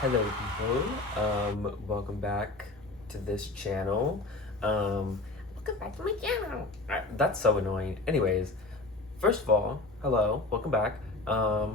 Hello people, welcome back to this channel. Welcome back to my channel. That's so annoying. Anyways, first of all, hello, welcome back. A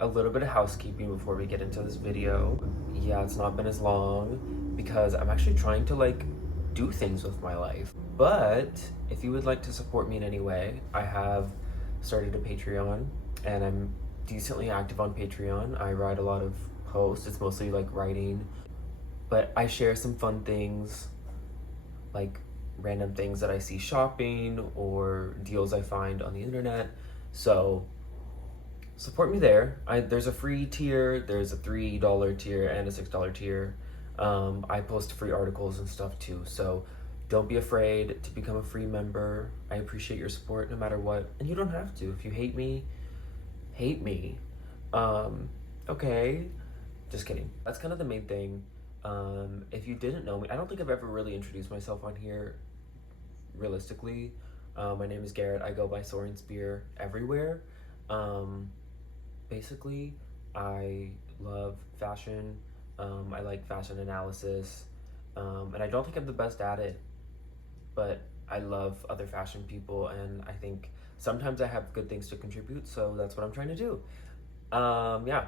little bit of housekeeping before we get into this video. Yeah, it's not been as long because I'm actually trying to do things with my life. But if you would like to support me in any way, I have started a Patreon and I'm decently active on Patreon. I write a lot of posts. It's mostly like writing, but I share some fun things, like random things that I see shopping or deals I find on the internet. So support me there. There's a free tier, there's a $3 tier and a $6 tier. I post free articles and stuff too, so don't be afraid to become a free member. I appreciate your support no matter what, and you don't have to. If you hate me, hate me. Okay, just kidding. That's kind of the main thing. If you didn't know me, I don't think I've ever really introduced myself on here, realistically. My name is Garrett. I go by Soaring Spear everywhere. Basically, I love fashion. I like fashion analysis. And I don't think I'm the best at it, but I love other fashion people, and I think sometimes I have good things to contribute, so that's what I'm trying to do. Yeah.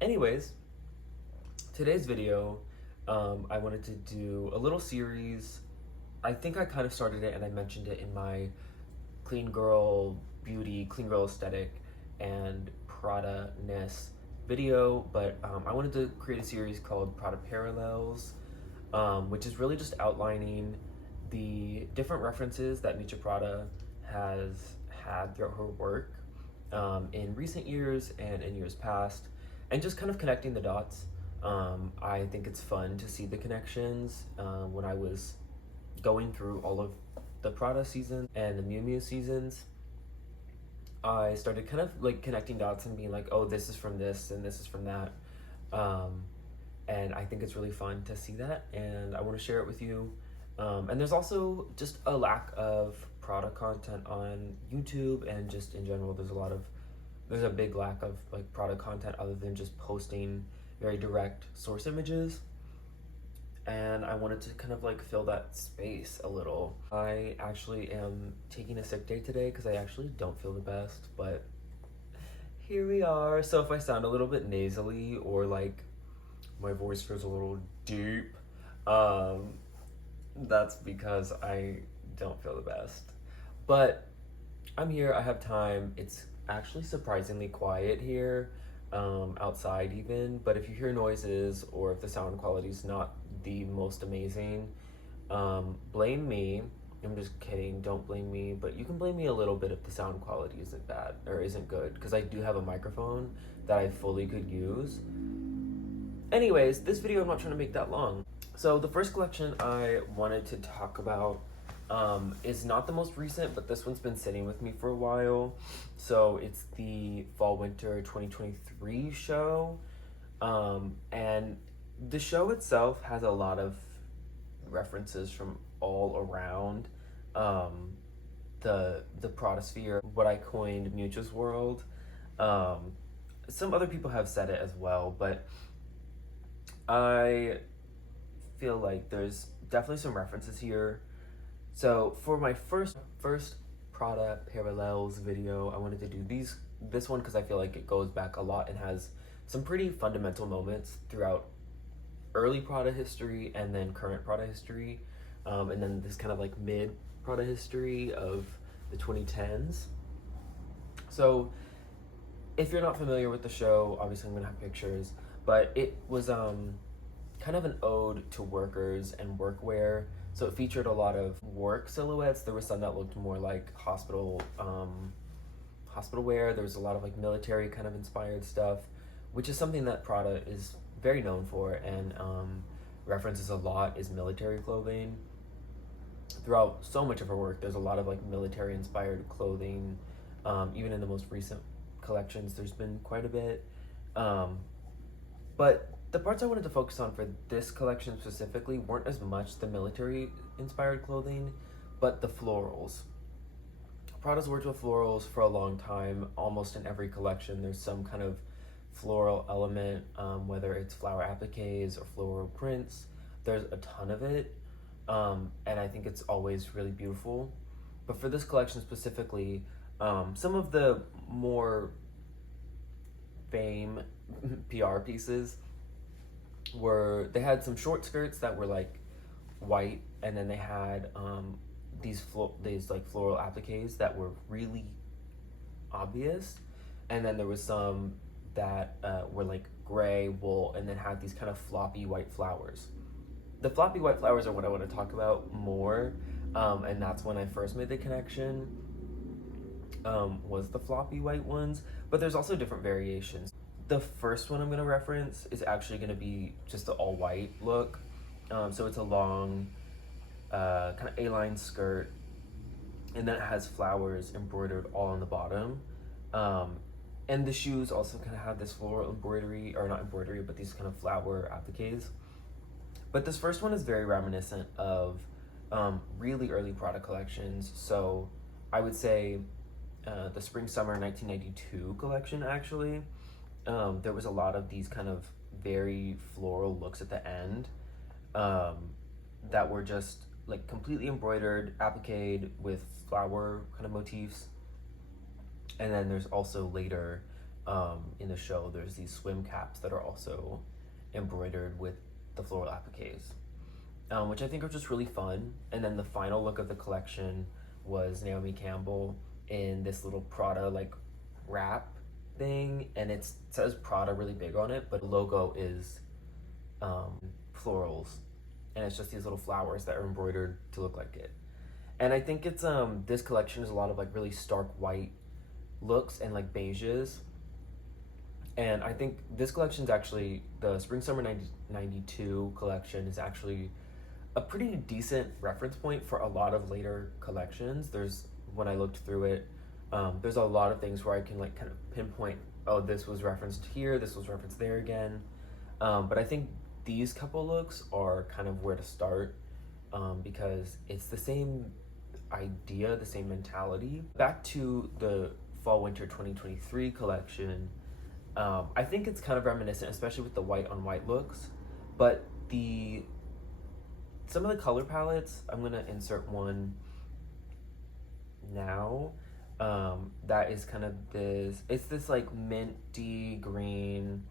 Anyways, today's video, I wanted to do a little series. I think I kind of started it and I mentioned it in my clean girl beauty, clean girl aesthetic, and Prada-ness video, but I wanted to create a series called Prada Parallels, which is really just outlining the different references that Miuccia Prada has had throughout her work in recent years and in years past, and just kind of connecting the dots. I think it's fun to see the connections. When I was going through all of the Prada season and the Miu Miu seasons, I started kind of connecting dots and being like, oh, this is from this and this is from that. And I think it's really fun to see that, and I want to share it with you. And there's also just a lack of Prada content on YouTube, and just in general, there's a big lack of Prada content other than just posting very direct source images. And I wanted to kind of fill that space a little. I actually am taking a sick day today because I actually don't feel the best, but here we are. So if I sound a little bit nasally or my voice feels a little deep, that's because I don't feel the best. But I'm here, I have time. It's actually surprisingly quiet here, outside even, but if you hear noises or if the sound quality is not the most amazing, blame me. I'm just kidding, don't blame me, but you can blame me a little bit if the sound quality isn't bad or isn't good, because I do have a microphone that I fully could use. Anyways, this video, I'm not trying to make that long. So the first collection I wanted to talk about is not the most recent, but this one's been sitting with me for a while. So it's the Fall Winter 2023 show. And the show itself has a lot of references from all around the Prada sphere, what I coined Miuccia's world. Some other people have said it as well, but I feel like there's definitely some references here. So for my first Prada Parallels video, I wanted to do this one because I feel like it goes back a lot and has some pretty fundamental moments throughout early Prada history and then current Prada history, and then this kind of mid Prada history of the 2010s. So if you're not familiar with the show, obviously I'm gonna have pictures, but it was kind of an ode to workers and workwear. So it featured a lot of work silhouettes. There was some that looked more like hospital wear. There was a lot of military kind of inspired stuff, which is something that Prada is very known for, and references a lot is military clothing. Throughout so much of her work, there's a lot of military inspired clothing. Even in the most recent collections, there's been quite a bit. But the parts I wanted to focus on for this collection specifically weren't as much the military-inspired clothing, but the florals. Prada's worked with florals for a long time. Almost in every collection, there's some kind of floral element, whether it's flower appliques or floral prints. There's a ton of it, and I think it's always really beautiful. But for this collection specifically, some of the more fame PR pieces were, they had some short skirts that were like white, and then they had these like floral appliques that were really obvious, and then there was some that were like gray wool and then had these kind of floppy white flowers. The floppy white flowers are what I want to talk about more, and that's when I first made the connection, was the floppy white ones, but there's also different variations. The first one I'm going to reference is actually going to be just the all white look. So it's a long kind of A-line skirt, and then it has flowers embroidered all on the bottom. And the shoes also kind of have this floral embroidery, or not embroidery, but these kind of flower appliques. But this first one is very reminiscent of really early Prada collections. So I would say the Spring Summer 1992 collection, actually. There was a lot of these kind of very floral looks at the end, that were just like completely embroidered, appliqued with flower kind of motifs. And then there's also later, in the show, there's these swim caps that are also embroidered with the floral appliques, which I think are just really fun. And then the final look of the collection was Naomi Campbell in this little Prada like wrap thing, and it says Prada really big on it, but the logo is florals, and it's just these little flowers that are embroidered to look like it. And I think it's this collection is a lot of like really stark white looks and like beiges. And I think this collection is actually, the Spring Summer 92 collection is actually a pretty decent reference point for a lot of later collections. There's, when I looked through it, there's a lot of things where I can like kind of pinpoint, oh, this was referenced here, this was referenced there again. But I think these couple looks are kind of where to start, because it's the same idea, the same mentality. Back to the Fall Winter 2023 collection, I think it's kind of reminiscent, especially with the white on white looks, but some of the color palettes, I'm gonna insert one now, that is kind of it's this like minty green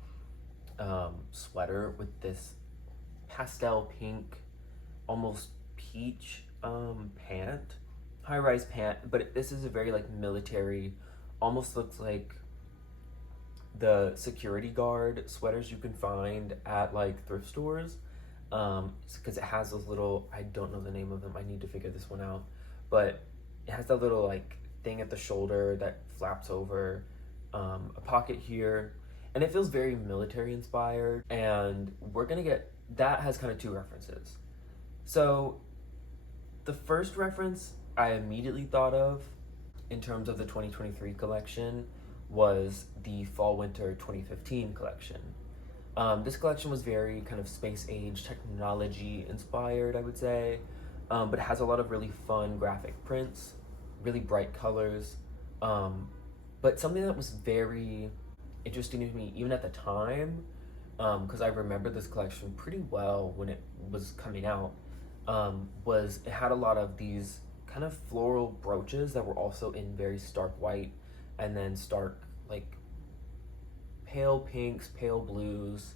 sweater with this pastel pink, almost peach pant, high-rise pant, but this is a very like military, almost looks like the security guard sweaters you can find at like thrift stores, because it has those little, I don't know the name of them, I need to figure this one out, but it has that little like thing at the shoulder that flaps over, a pocket here, and it feels very military inspired. And we're gonna get, that has kind of two references. So the first reference I immediately thought of in terms of the 2023 collection was the Fall Winter 2015 collection. This collection was very kind of space age technology inspired, I would say, but it has a lot of really fun graphic prints, really bright colors, but something that was very interesting to me even at the time, because I remember this collection pretty well when it was coming out, was it had a lot of these kind of floral brooches that were also in very stark white, and then stark like pale pinks, pale blues,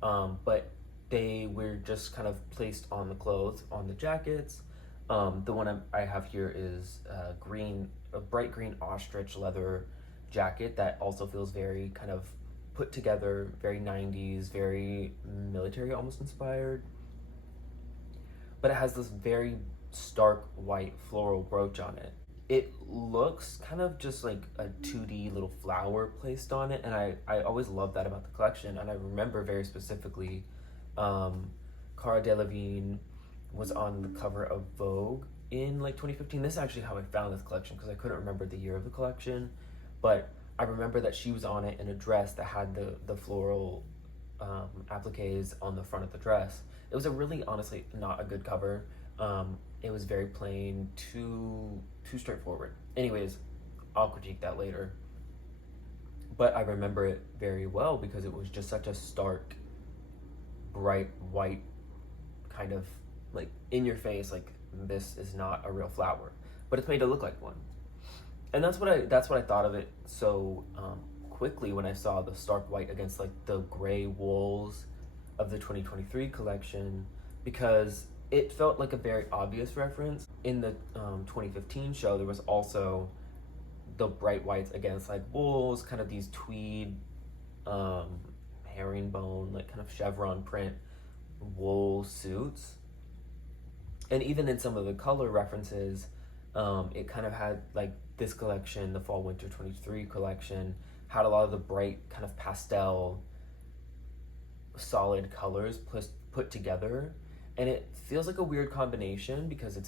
but they were just kind of placed on the clothes, on the jackets. The one I have here is a bright green ostrich leather jacket that also feels very kind of put together, very 90s, very military almost inspired. But it has this very stark white floral brooch on it. It looks kind of just like a 2D little flower placed on it, and I always love that about the collection. And I remember very specifically, Cara Delevingne was on the cover of Vogue in like 2015. This is actually how I found this collection, because I couldn't remember the year of the collection, but I remember that she was on it in a dress that had the floral appliques on the front of the dress. It was a really, honestly, not a good cover. It was very plain, too straightforward. Anyways, I'll critique that later. but I remember it very well because it was just such a stark, bright white kind of like in your face, like this is not a real flower, but it's made to look like one. And that's what I thought of it so quickly when I saw the stark white against like the gray wools of the 2023 collection, because it felt like a very obvious reference. In the 2015 show, there was also the bright whites against like wools, kind of these tweed, um, herringbone, like kind of chevron print wool suits. And even in some of the color references, it kind of had like this collection, the fall winter 23 collection, had a lot of the bright kind of pastel solid colors put together, and it feels like a weird combination because it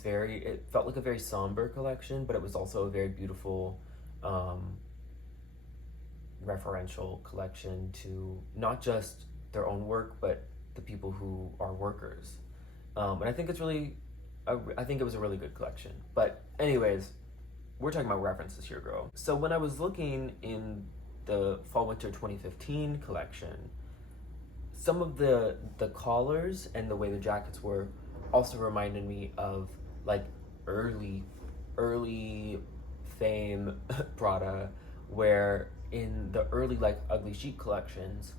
felt like a very somber collection, but it was also a very beautiful um, referential collection to not just their own work but the people who are workers. And I think I think it was a really good collection. But anyways, we're talking about references here, girl. So when I was looking in the fall winter 2015 collection, some of the collars and the way the jackets were also reminded me of like early early fame Prada, where in the early like ugly chic collections,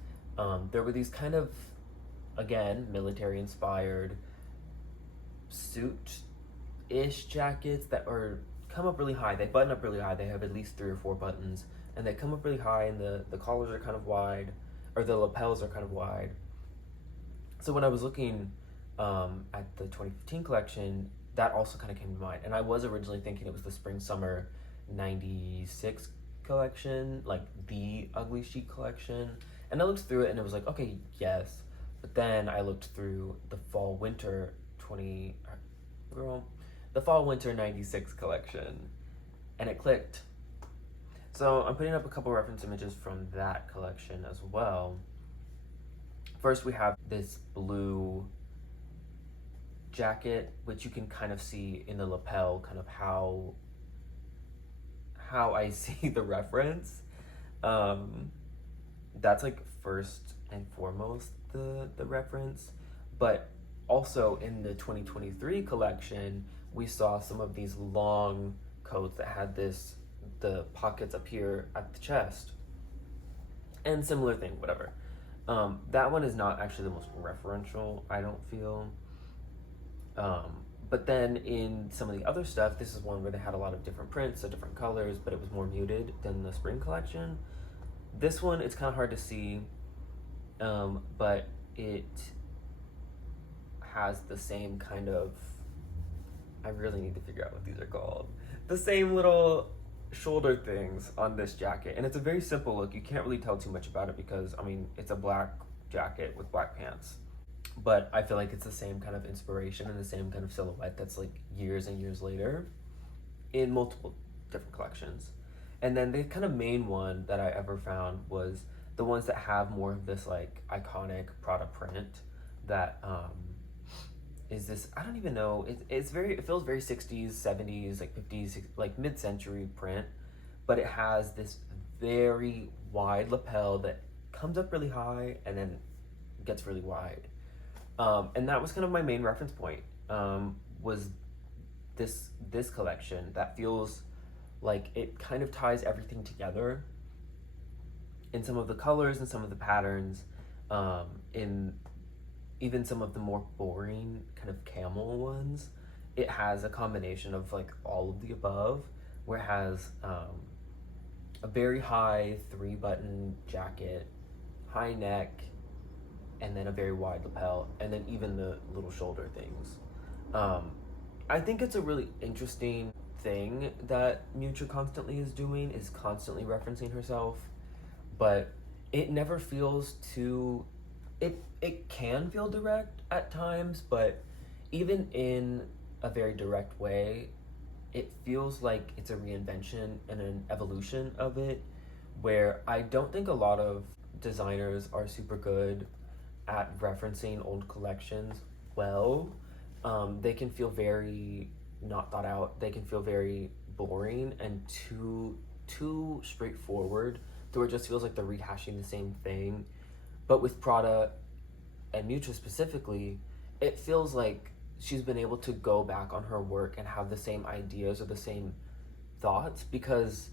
there were these kind of, again, military inspired suit ish jackets that are come up really high. They button up really high. They have at least 3 or 4 buttons, and they come up really high, and the collars are kind of wide, or the lapels are kind of wide. So when I was looking at the 2015 collection, that also kind of came to mind. And I was originally thinking it was the spring summer 96 collection, like the ugly chic collection. And I looked through it and it was like, okay, yes. But then I looked through the fall winter 20, girl, the fall winter 96 collection, and it clicked. So I'm putting up a couple reference images from that collection as well. First, we have this blue jacket, which you can kind of see in the lapel, kind of how I see the reference. That's like first and foremost the reference, but also in the 2023 collection, we saw some of these long coats that had the pockets up here at the chest, and similar thing, whatever. That one is not actually the most referential, I don't feel. But then in some of the other stuff, this is one where they had a lot of different prints, so different colors, but it was more muted than the spring collection. This one, it's kind of hard to see, but it has the same kind of, I really need to figure out what these are called, the same little shoulder things on this jacket. And it's a very simple look. You can't really tell too much about it because, I mean, it's a black jacket with black pants. But I feel like it's the same kind of inspiration and the same kind of silhouette that's like years and years later in multiple different collections. And then the kind of main one that I ever found was the ones that have more of this like iconic Prada print that is this, I don't even know, it feels very 60s, 70s, like 50s, like mid-century print, but it has this very wide lapel that comes up really high and then gets really wide. And that was kind of my main reference point, was this collection that feels like it kind of ties everything together in some of the colors and some of the patterns, in even some of the more boring kind of camel ones. It has a combination of like all of the above, where it has a very high 3-button jacket, high neck, and then a very wide lapel, and then even the little shoulder things. I think it's a really interesting thing that Mucha constantly is doing, is constantly referencing herself, but it never feels too, it can feel direct at times, but even in a very direct way, it feels like it's a reinvention and an evolution of it, where I don't think a lot of designers are super good at referencing old collections well. They can feel very not thought out. They can feel very boring and too straightforward where it just feels like they're rehashing the same thing. But with Prada and Mucha specifically, it feels like she's been able to go back on her work and have the same ideas or the same thoughts, because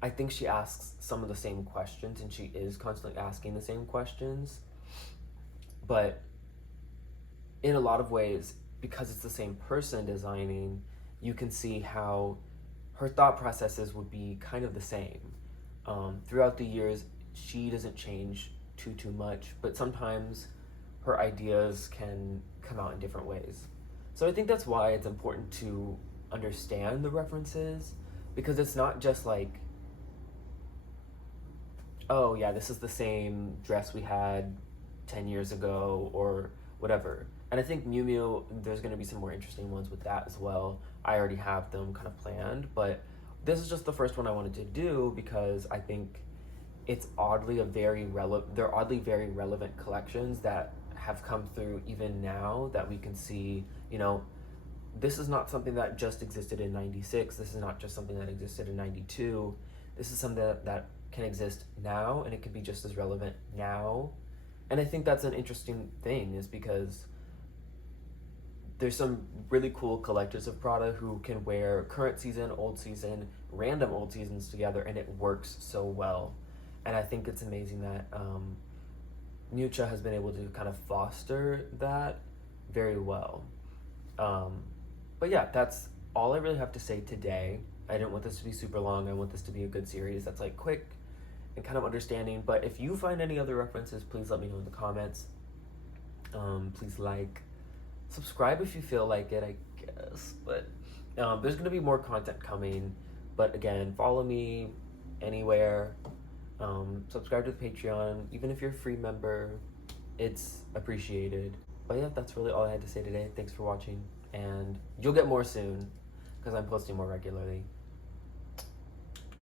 I think she asks some of the same questions and she is constantly asking the same questions. But in a lot of ways, because it's the same person designing, you can see how her thought processes would be kind of the same. Throughout the years, she doesn't change too much, but sometimes her ideas can come out in different ways. So I think that's why it's important to understand the references, because it's not just like, oh yeah, this is the same dress we had 10 years ago or whatever. And I think Miu Miu, there's going to be some more interesting ones with that as well. I already have them kind of planned, but this is just the first one I wanted to do because I think it's oddly they're oddly very relevant collections that have come through even now, that we can see, this is not something that just existed in 96. This is not just something that existed in 92. This is something that can exist now, and it can be just as relevant now. And I think that's an interesting thing, is because there's some really cool collectors of Prada who can wear current season, old season, random old seasons together, and it works so well. And I think it's amazing that Mucha has been able to kind of foster that very well. But yeah, that's all I really have to say today. I didn't want this to be super long. I want this to be a good series that's like quick and kind of understanding. But if you find any other references, please let me know in the comments. Please subscribe if you feel like it, I guess. But there's going to be more content coming. But again, follow me anywhere. Subscribe to the Patreon. Even if you're a free member, it's appreciated. But yeah, that's really all I had to say today. Thanks for watching. And you'll get more soon because I'm posting more regularly.